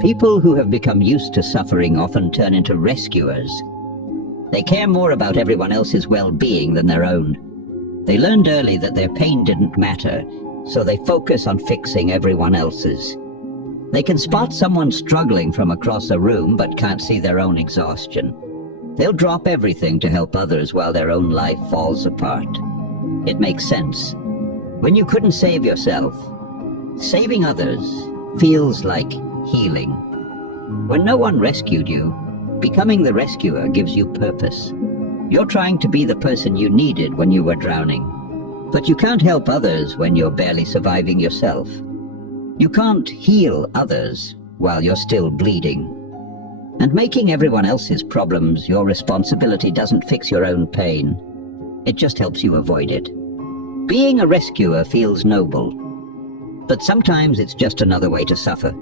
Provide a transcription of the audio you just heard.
People who have become used to suffering often turn into rescuers. They care more about everyone else's well-being than their own. They learned early that their pain didn't matter, so they focus on fixing everyone else's. They can spot someone struggling from across a room but can't see their own exhaustion. They'll drop everything to help others while their own life falls apart. It makes sense. When you couldn't save yourself, saving others feels like healing. When no one rescued you, becoming the rescuer gives you purpose. You're trying to be the person you needed when you were drowning. But you can't help others when you're barely surviving yourself. You can't heal others while you're still bleeding. And making everyone else's problems your responsibility doesn't fix your own pain. It just helps you avoid it. Being a rescuer feels noble, but sometimes it's just another way to suffer.